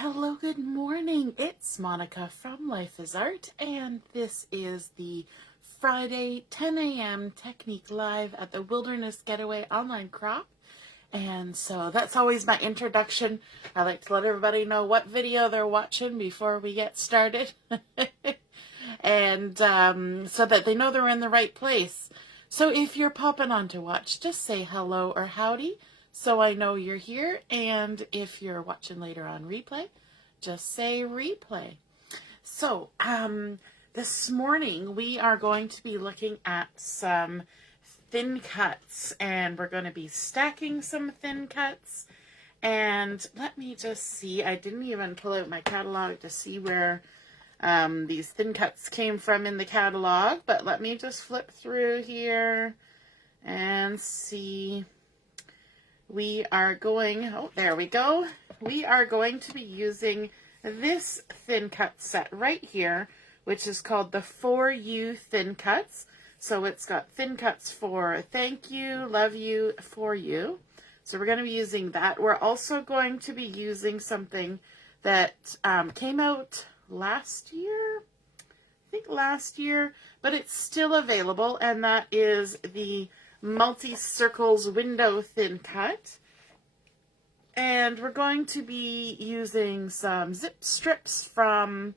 hello, good morning. It's Monica from Life is Art, and this is the Friday 10 a.m. Technique Live at the Wilderness Getaway online crop. And so that's always my introduction. I like to let everybody know what video they're watching before we get started. And so that they know they're in the right place. So if you're popping on to watch, just say hello or howdy, so I know you're here. And if you're watching later on replay, just say replay. So this morning we are going to be looking at some thin cuts, and we're going to be stacking some thin cuts. And let me just see, I didn't even pull out my catalog to see where these thin cuts came from in the catalog, but let me just flip through here and see. We are going, oh, there we go. We are going to be using this thin cut set right here, which is called the For You Thin Cuts. So it's got thin cuts for thank you, love you, for you. So we're going to be using that. We're also going to be using something that came out last year, I think last year, but it's still available, and that is the Multi-Circles Window Thin Cut. And we're going to be using some zip strips from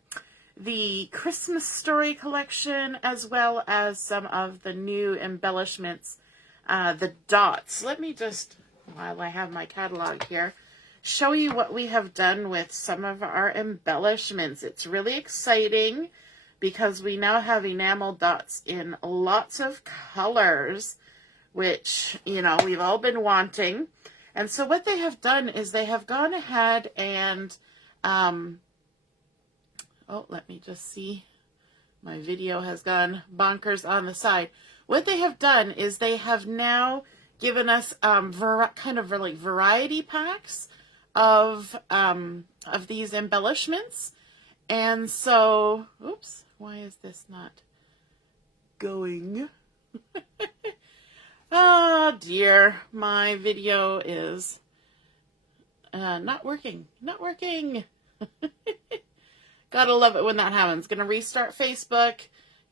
the Christmas Story collection, as well as some of the new embellishments, the dots. Let me just, while I have my catalog here, show you what we have done with some of our embellishments. It's really exciting because we now have enamel dots in lots of colors, which, you know, we've all been wanting. And so what they have done is they have gone ahead and, oh, let me just see. My video has gone bonkers on the side. What they have done is they have now given us kind of really variety packs of these embellishments. And so, oops, why is this not going? Oh dear, my video is not working. Gotta love it when that happens. Gonna restart Facebook,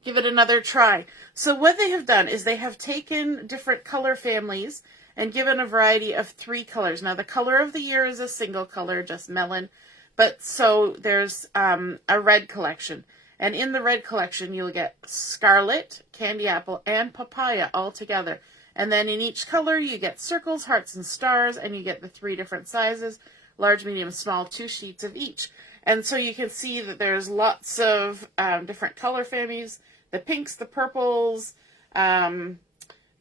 give it another try. So what they have done is they have taken different color families and given a variety of 3 colors. Now the color of the year is a single color, just melon. But so there's a red collection. And in the red collection you'll get scarlet, candy apple, and papaya all together. And then in each color you get circles, hearts, and stars, and you get the 3 different sizes, large, medium, small, 2 sheets of each. And so you can see that there's lots of different color families, the pinks, the purples, the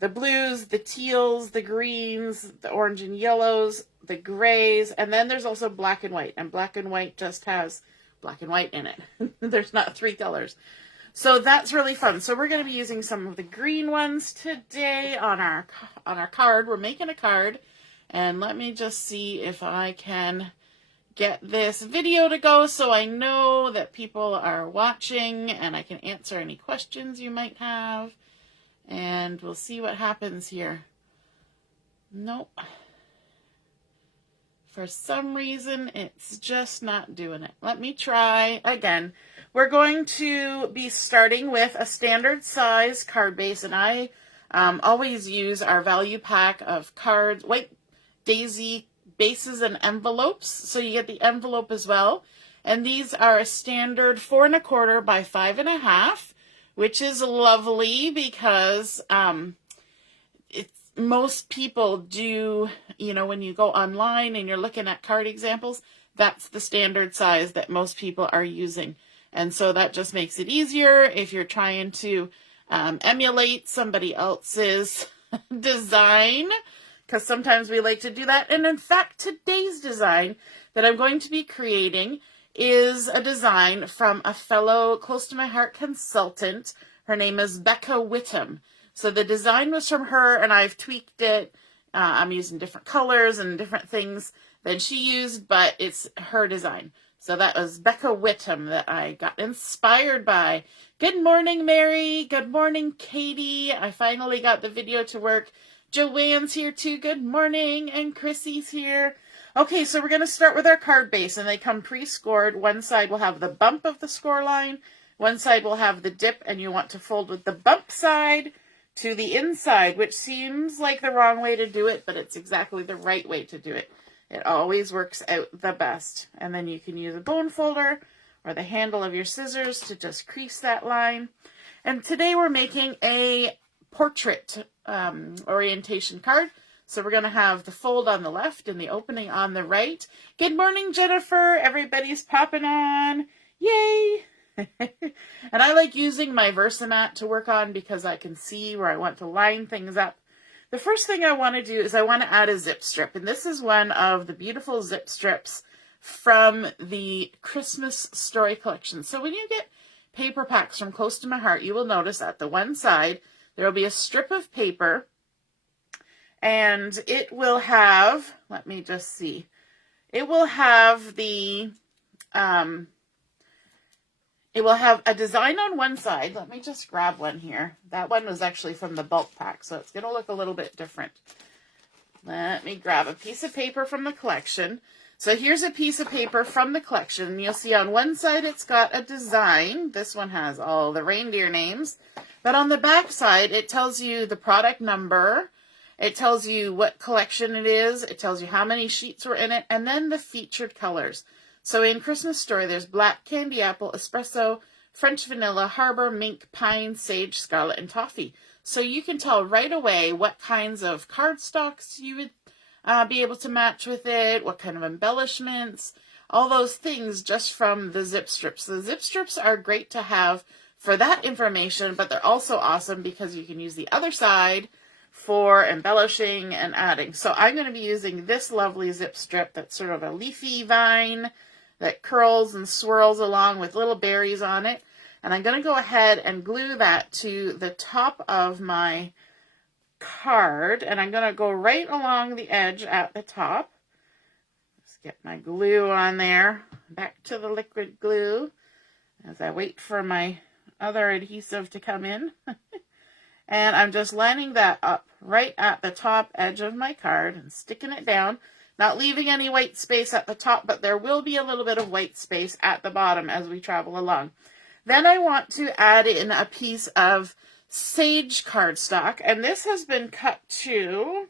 blues, the teals, the greens, the orange and yellows, the grays, and then there's also black and white. And black and white just has black and white in it. There's not 3 colors. So that's really fun. So we're going to be using some of the green ones today on our card. We're making a card. And let me just see if I can get this video to go so I know that people are watching and I can answer any questions you might have. And we'll see what happens here. Nope. For some reason, it's just not doing it. Let me try again. We're going to be starting with a standard size card base, and I always use our value pack of cards, white daisy bases and envelopes. So you get the envelope as well. And these are a standard 4 1/4 by 5 1/2, which is lovely because most people do, you know, when you go online and you're looking at card examples, that's the standard size that most people are using. And so that just makes it easier if you're trying to emulate somebody else's design, because sometimes we like to do that. And in fact, today's design that I'm going to be creating is a design from a fellow close to my heart consultant. Her name is Becca Whitham. So the design was from her, and I've tweaked it. I'm using different colors and different things than she used, but it's her design. So that was Becca Whitham that I got inspired by. Good morning, Mary. Good morning, Katie. I finally got the video to work. Joanne's here too. Good morning. And Chrissy's here. Okay, so we're going to start with our card base, and they come pre-scored. One side will have the bump of the score line, one side will have the dip, and you want to fold with the bump side to the inside, which seems like the wrong way to do it, but it's exactly the right way to do it. It always works out the best. And then you can use a bone folder or the handle of your scissors to just crease that line. And today we're making a portrait orientation card. So we're going to have the fold on the left and the opening on the right. Good morning, Jennifer. Everybody's popping on. Yay! And I like using my Versamat to work on because I can see where I want to line things up. The first thing I want to do is I want to add a zip strip. And this is one of the beautiful zip strips from the Christmas Story collection. So when you get paper packs from Close to My Heart, you will notice at the one side there will be a strip of paper, and it will have, let me just see, it will have the, it will have a design on one side. Let me just grab one here. That one was actually from the bulk pack, so it's going to look a little bit different. Let me grab a piece of paper from the collection. So here's a piece of paper from the collection. You'll see on one side it's got a design. This one has all the reindeer names. But on the back side, it tells you the product number. It tells you what collection it is. It tells you how many sheets were in it. And then the featured colors. So in Christmas Story, there's black, candy apple, espresso, French vanilla, harbor, mink, pine, sage, scarlet, and toffee. So you can tell right away what kinds of cardstocks you would be able to match with it, what kind of embellishments, all those things just from the zip strips. The zip strips are great to have for that information, but they're also awesome because you can use the other side for embellishing and adding. So I'm going to be using this lovely zip strip that's sort of a leafy vine that curls and swirls along with little berries on it. And I'm going to go ahead and glue that to the top of my card, and I'm going to go right along the edge at the top. Let's get my glue on there. Back to the liquid glue as I wait for my other adhesive to come in. And I'm just lining that up right at the top edge of my card and sticking it down, not leaving any white space at the top, but there will be a little bit of white space at the bottom as we travel along. Then I want to add in a piece of sage cardstock, and this has been cut to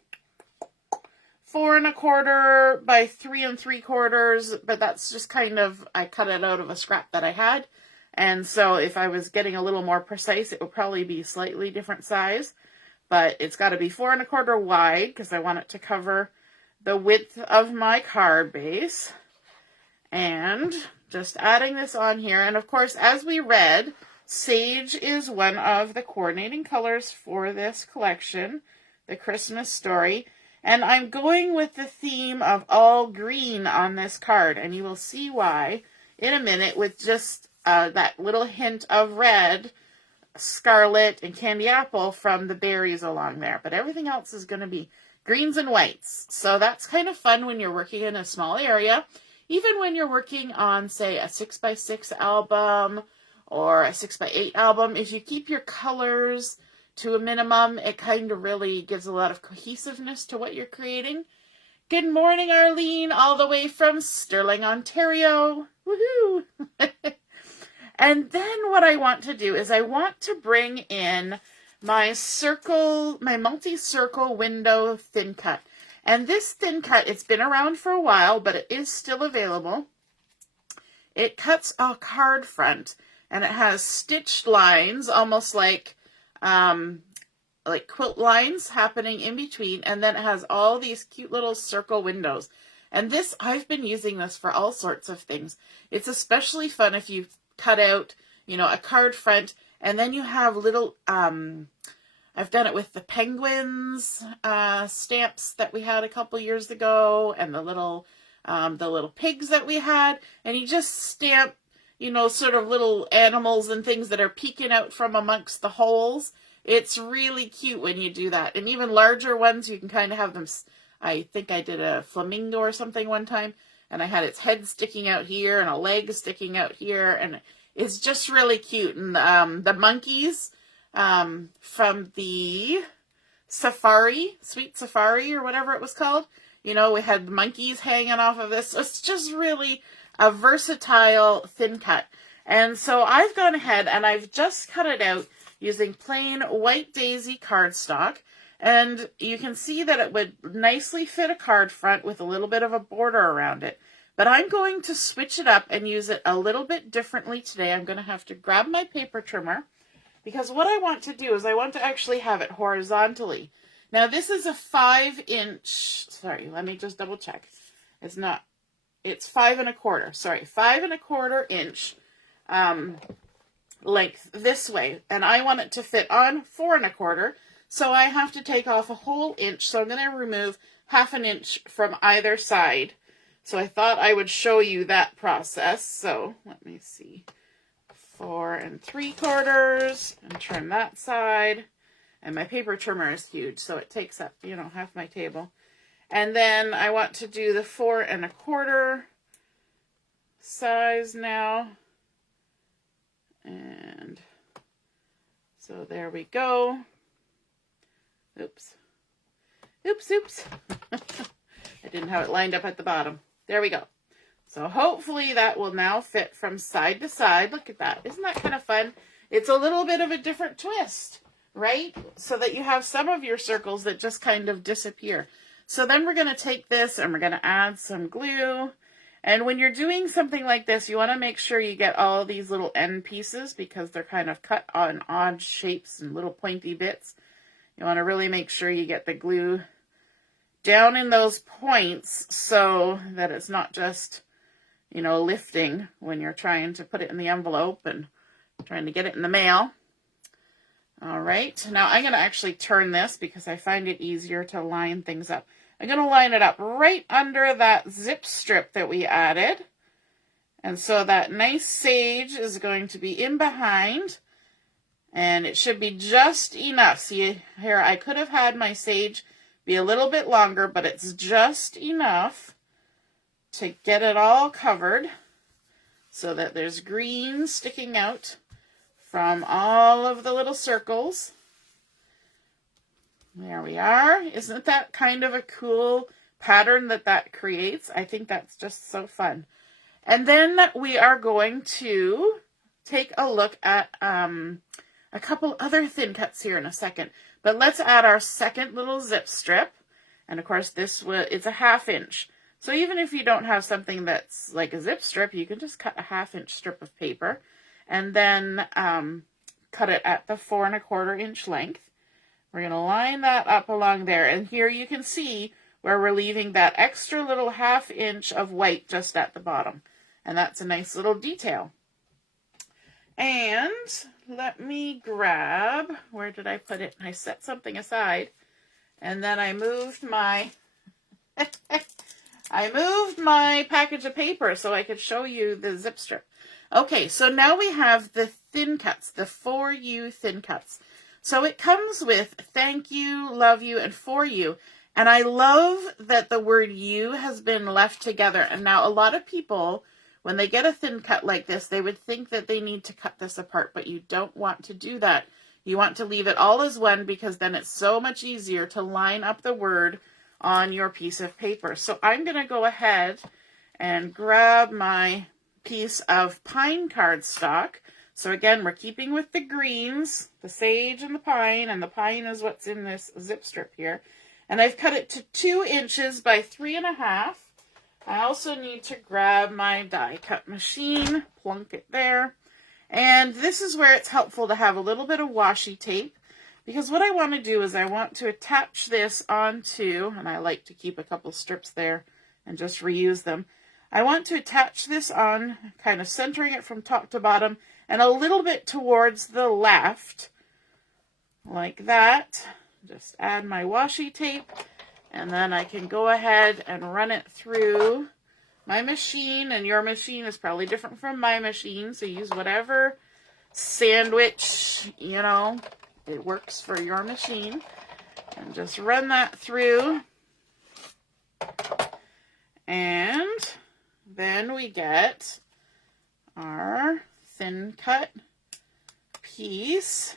4 1/4 by 3 3/4, but that's just kind of, I cut it out of a scrap that I had, and so if I was getting a little more precise, it would probably be slightly different size, but it's got to be 4 1/4 wide because I want it to cover the width of my card base. And just adding this on here, and of course, as we read, sage is one of the coordinating colors for this collection, the Christmas Story. And I'm going with the theme of all green on this card. And you will see why in a minute with just that little hint of red, scarlet, and candy apple from the berries along there. But everything else is going to be greens and whites. So that's kind of fun when you're working in a small area. Even when you're working on, say, a 6x6 album or a 6x8 album, if you keep your colors to a minimum, it kind of really gives a lot of cohesiveness to what you're creating. Good morning, Arlene, all the way from Sterling, Ontario. Woohoo! And then what I want to do is I want to bring in my multi-circle window thin cut. And this thin cut, it's been around for a while, but it is still available. It cuts a card front, and it has stitched lines, almost like quilt lines happening in between, and then it has all these cute little circle windows. And this, I've been using this for all sorts of things. It's especially fun if you cut out, a card front, and then you have little, I've done it with the penguins stamps that we had a couple years ago, and the little pigs that we had, and you just stamp, sort of little animals and things that are peeking out from amongst the holes. It's really cute when you do that. And even larger ones, you can kind of have them. I think I did a flamingo or something one time, and I had its head sticking out here and a leg sticking out here, and it's just really cute. And the monkeys from the Sweet Safari, or whatever it was called, You know, we had monkeys hanging off of this. So it's just really a versatile thin cut. And so I've gone ahead and I've just cut it out using plain white daisy cardstock. And you can see that it would nicely fit a card front with a little bit of a border around it. But I'm going to switch it up and use it a little bit differently today. I'm going to have to grab my paper trimmer because what I want to do is I want to actually have it horizontally. Now this is a 5-inch, sorry, let me just double check. It's 5 1/4, sorry, 5 1/4 inch length this way. And I want it to fit on 4 1/4. So I have to take off a whole inch. So I'm going to remove 1/2 inch from either side. So I thought I would show you that process. So let me see. 4 3/4 and turn that side. And my paper trimmer is huge, so it takes up, you know, half my table. And then I want to do the 4 1/4 size now. And so there we go. Oops. Oops, oops. I didn't have it lined up at the bottom. There we go. So hopefully that will now fit from side to side. Look at that. Isn't that kind of fun? It's a little bit of a different twist, right? So that you have some of your circles that just kind of disappear. So then we're going to take this and we're going to add some glue. And when you're doing something like this, you want to make sure you get all these little end pieces because they're kind of cut on odd shapes and little pointy bits. You want to really make sure you get the glue down in those points so that it's not just, you know, lifting when you're trying to put it in the envelope and trying to get it in the mail. All right, now I'm going to actually turn this because I find it easier to line things up. I'm going to line it up right under that zip strip that we added. And so that nice sage is going to be in behind. And it should be just enough. See here, I could have had my sage be a little bit longer, but it's just enough to get it all covered so that there's green sticking out from all of the little circles. There we are. Isn't that kind of a cool pattern that creates? I think that's just so fun. And then we are going to take a look at a couple other thin cuts here in a second. But let's add our second little zip strip. And of course it's a 1/2 inch. So even if you don't have something that's like a zip strip, you can just cut a 1/2 inch strip of paper. And then cut it at the 4 1/4 inch length. We're going to line that up along there. And here you can see where we're leaving that extra little 1/2 inch of white just at the bottom. And that's a nice little detail. And let me grab, where did I put it? I set something aside. And then I moved my, package of paper so I could show you the zip strip. Okay, so now we have the thin cuts, the For You thin cuts. So it comes with thank you, love you, and for you. And I love that the word you has been left together. And now a lot of people, when they get a thin cut like this, they would think that they need to cut this apart, but you don't want to do that. You want to leave it all as one because then it's so much easier to line up the word on your piece of paper. So I'm going to go ahead and grab my piece of pine cardstock. So again, we're keeping with the greens, the sage and the pine is what's in this zip strip here. And I've cut it to 2 inches by 3 1/2. I also need to grab my die cut machine, plunk it there. And this is where it's helpful to have a little bit of washi tape because what I want to do is I want to attach this onto, and I like to keep a couple strips there and just reuse them. I want to attach this on, kind of centering it from top to bottom and a little bit towards the left, like that. Just add my washi tape, and then I can go ahead and run it through my machine, and your machine is probably different from my machine, so use whatever sandwich, you know, it works for your machine. And just run that through. And then we get our thin cut piece.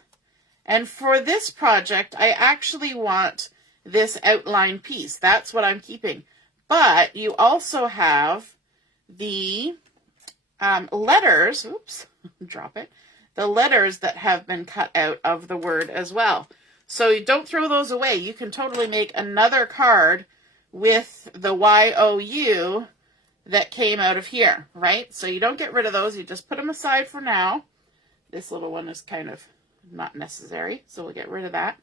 And for this project, I actually want this outline piece. That's what I'm keeping. But you also have the letters, oops, drop it, the letters that have been cut out of the word as well. So you don't throw those away. You can totally make another card with the YOU that came out of here, right? So you don't get rid of those. You just put them aside for now. This little one is kind of not necessary, so we'll get rid of that.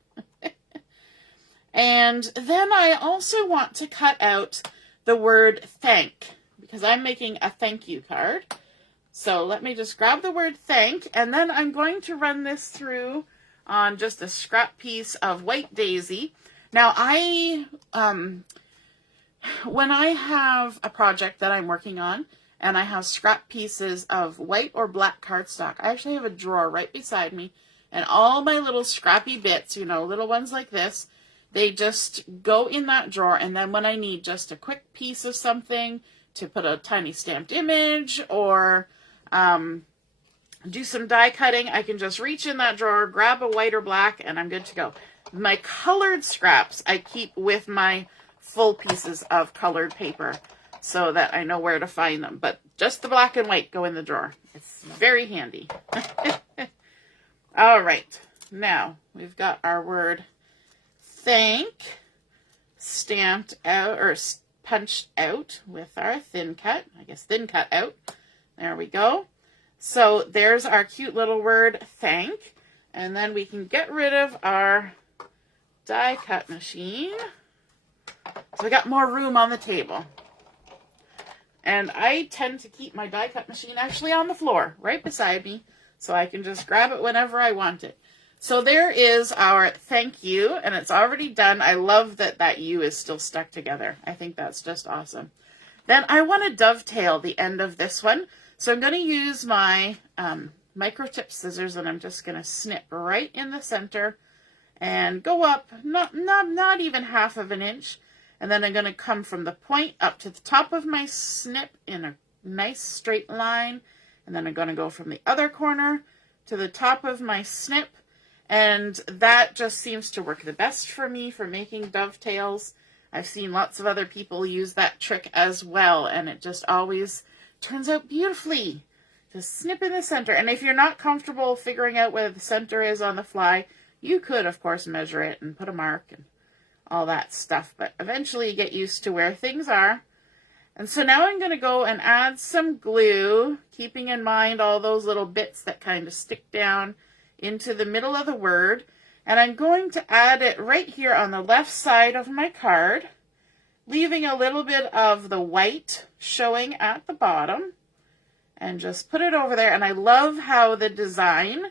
And then I also want to cut out the word thank, because I'm making a thank you card. So let me just grab the word thank, and then I'm going to run this through on just a scrap piece of white daisy. Now when I have a project that I'm working on, and I have scrap pieces of white or black cardstock, I actually have a drawer right beside me, and all my little scrappy bits, you know, little ones like this, they just go in that drawer, and then when I need just a quick piece of something to put a tiny stamped image or do some die cutting, I can just reach in that drawer, grab a white or black, and I'm good to go. My colored scraps I keep with my full pieces of colored paper so that I know where to find them. But just the black and white go in the drawer. It's very handy. All right. Now we've got our word thank stamped out or punched out with our thin cut. I guess thin cut out. There we go. So there's our cute little word thank. And then we can get rid of our die cut machine. So we got more room on the table. And I tend to keep my die cut machine actually on the floor right beside me so I can just grab it whenever I want it. So there is our thank you, and it's already done. I love that that U is still stuck together. I think that's just awesome. Then I want to dovetail the end of this one. So I'm going to use my micro tip scissors, and I'm just going to snip right in the center and go up, not even half of an inch. And then I'm going to come from the point up to the top of my snip in a nice straight line. And then I'm going to go from the other corner to the top of my snip. And that just seems to work the best for me for making dovetails. I've seen lots of other people use that trick as well, and it just always turns out beautifully. Just snip in the center. And if you're not comfortable figuring out where the center is on the fly, you could, of course, measure it and put a mark and all that stuff. But eventually you get used to where things are. And so now I'm going to go and add some glue, keeping in mind all those little bits that kind of stick down into the middle of the word. And I'm going to add it right here on the left side of my card, leaving a little bit of the white showing at the bottom. And just put it over there. And I love how the design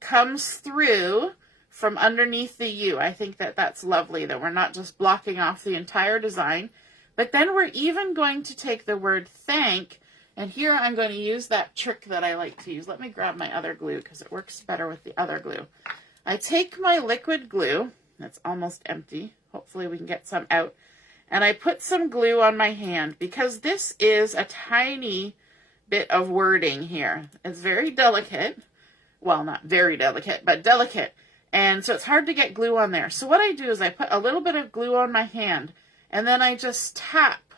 comes through from underneath the U. I think that that's lovely, that we're not just blocking off the entire design. But then we're even going to take the word thank, and here I'm going to use that trick that I like to use. Let me grab my other glue because it works better with the other glue. I take my liquid glue, that's almost empty, hopefully we can get some out, and I put some glue on my hand because this is a tiny bit of wording here. It's very delicate. Well, not very delicate, but delicate. And so it's hard to get glue on there. So what I do is I put a little bit of glue on my hand, and then I just tap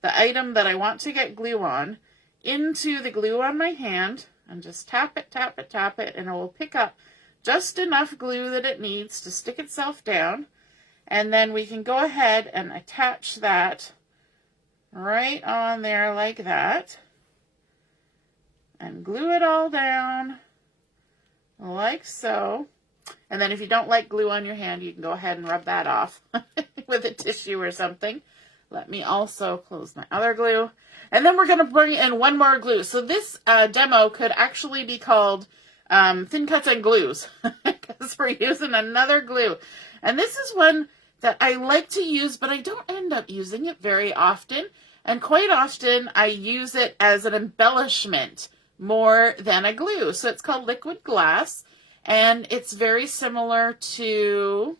the item that I want to get glue on into the glue on my hand, and just tap it, tap it, tap it, and it will pick up just enough glue that it needs to stick itself down. And then we can go ahead and attach that right on there like that, and glue it all down like so. And then if you don't like glue on your hand, you can go ahead and rub that off with a tissue or something. Let me also close my other glue. And then we're going to bring in one more glue. So this demo could actually be called Thin Cuts and Glues, because we're using another glue. And this is one that I like to use, but I don't end up using it very often. And quite often I use it as an embellishment more than a glue. So it's called Liquid Glass. And it's very similar to,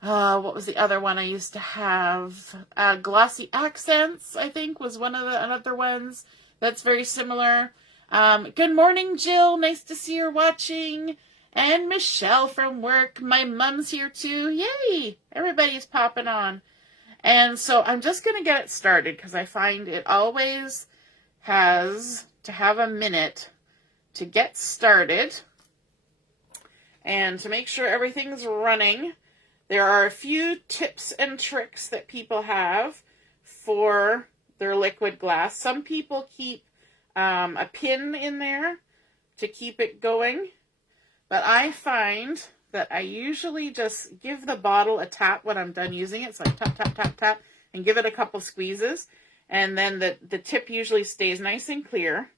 what was the other one I used to have? Glossy Accents, I think, was one of the other ones that's very similar. Good morning, Jill. Nice to see you're watching. And Michelle from work. My mom's here too. Yay! Everybody's popping on. And so I'm just going to get it started because I find it always has to have a minute to get started and to make sure everything's running. There are a few tips and tricks that people have for their liquid glass. Some people keep a pin in there to keep it going, but I find that I usually just give the bottle a tap when I'm done using it. So I tap, tap, tap, tap, and give it a couple squeezes, and then the tip usually stays nice and clear.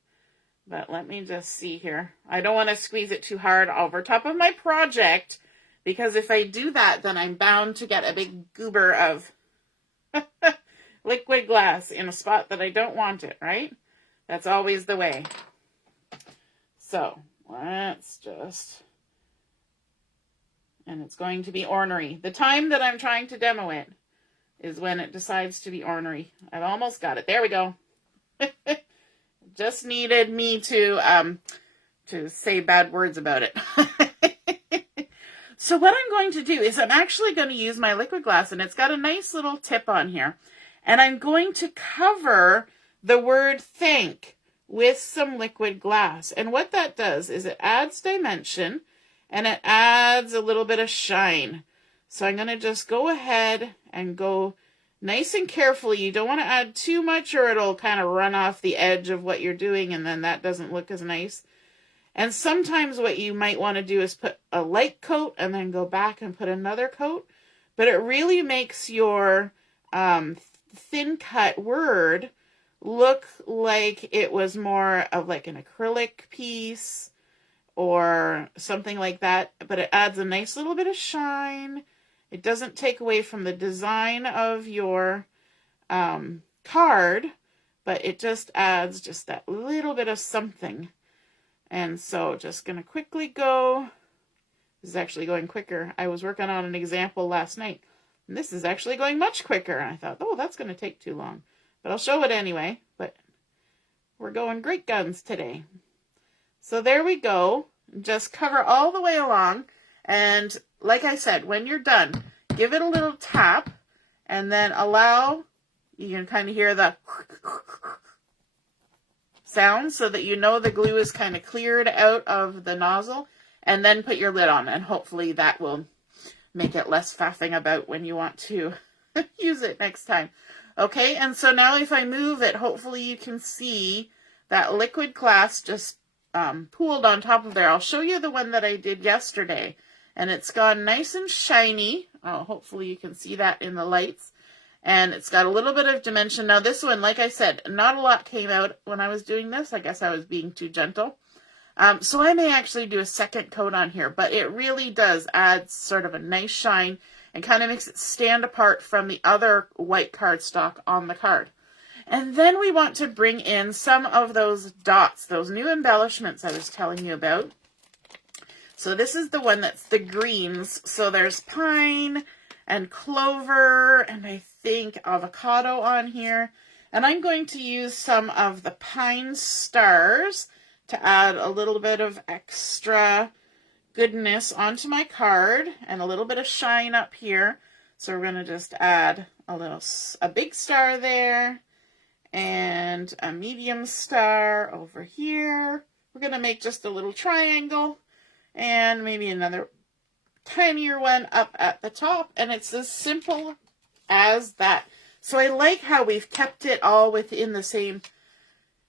But let me just see here. I don't want to squeeze it too hard over top of my project, because if I do that, then I'm bound to get a big goober of liquid glass in a spot that I don't want it, right? That's always the way. So let's just, and it's going to be ornery. The time that I'm trying to demo it is when it decides to be ornery. I've almost got it. There we go. Just needed me to say bad words about it. So what I'm going to do is I'm actually going to use my liquid glass, and it's got a nice little tip on here. And I'm going to cover the word think with some liquid glass. And what that does is it adds dimension and it adds a little bit of shine. So I'm going to just go ahead and go nice and carefully. You don't want to add too much or it'll kind of run off the edge of what you're doing, and then that doesn't look as nice. And sometimes what you might want to do is put a light coat and then go back and put another coat. But it really makes your thin cut word look like it was more of like an acrylic piece or something like that. But it adds a nice little bit of shine. It doesn't take away from the design of your card, but it just adds just that little bit of something. And so just going to quickly go. This is actually going quicker. I was working on an example last night, and this is actually going much quicker. And I thought, oh, that's going to take too long. But I'll show it anyway. But we're going great guns today. So there we go. Just cover all the way along. And like I said, when you're done, give it a little tap and then allow, you can kind of hear the sound so that you know the glue is kind of cleared out of the nozzle, and then put your lid on, and hopefully that will make it less faffing about when you want to use it next time. Okay, and so now if I move it, hopefully you can see that liquid glass just pooled on top of there. I'll show you the one that I did yesterday, and it's gone nice and shiny. Oh, hopefully you can see that in the lights. And it's got a little bit of dimension. Now this one, like I said, not a lot came out when I was doing this. I guess I was being too gentle. So I may actually do a second coat on here, but it really does add sort of a nice shine and kind of makes it stand apart from the other white cardstock on the card. And then we want to bring in some of those dots, those new embellishments I was telling you about. So this is the one that's the greens. So there's pine and clover, and I think avocado on here. And I'm going to use some of the pine stars to add a little bit of extra goodness onto my card and a little bit of shine up here. So we're going to just add a big star there and a medium star over here. We're going to make just a little triangle and maybe another tinier one up at the top, and it's as simple as that. So I like how we've kept it all within the same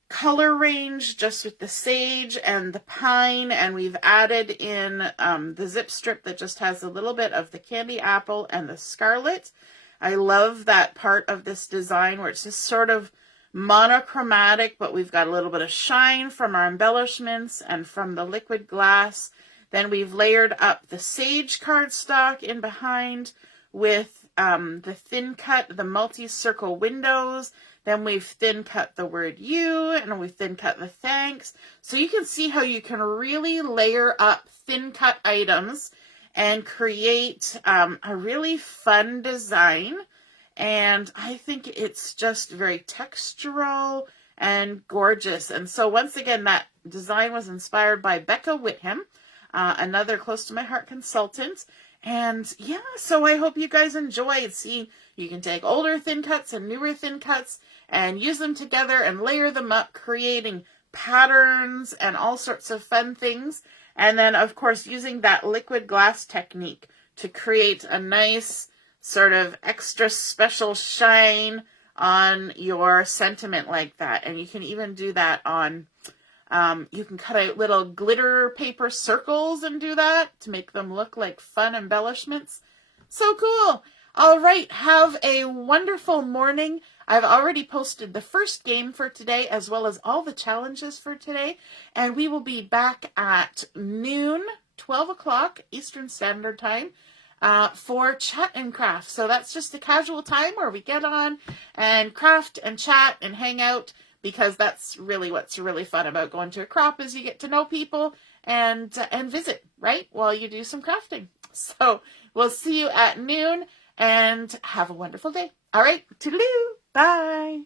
color range, just with the sage and the pine, and we've added in the zip strip that just has a little bit of the candy apple and the scarlet. I love that part of this design where it's just sort of monochromatic, but we've got a little bit of shine from our embellishments and from the liquid glass. Then we've layered up the sage cardstock in behind with the thin cut, the multi-circle windows. Then we've thin cut the word you, and we've thin cut the thanks. So you can see how you can really layer up thin cut items and create a really fun design. And I think it's just very textural and gorgeous. And so once again, that design was inspired by Becca Whitham, another close to my heart consultant. And yeah, so I hope you guys enjoyed. See, you can take older thin cuts and newer thin cuts and use them together and layer them up, creating patterns and all sorts of fun things. And then, of course, using that liquid glass technique to create a nice sort of extra special shine on your sentiment like that. And you can even do that on, you can cut out little glitter paper circles and do that to make them look like fun embellishments. So cool. All right, have a wonderful morning. I've already posted the first game for today as well as all the challenges for today. And we will be back at noon, 12 o'clock Eastern Standard Time for chat and craft. So that's just a casual time where we get on and craft and chat and hang out, because that's really what's really fun about going to a crop, is you get to know people and visit, right, while you do some crafting. So we'll see you at noon and have a wonderful day. All right, toodaloo, bye.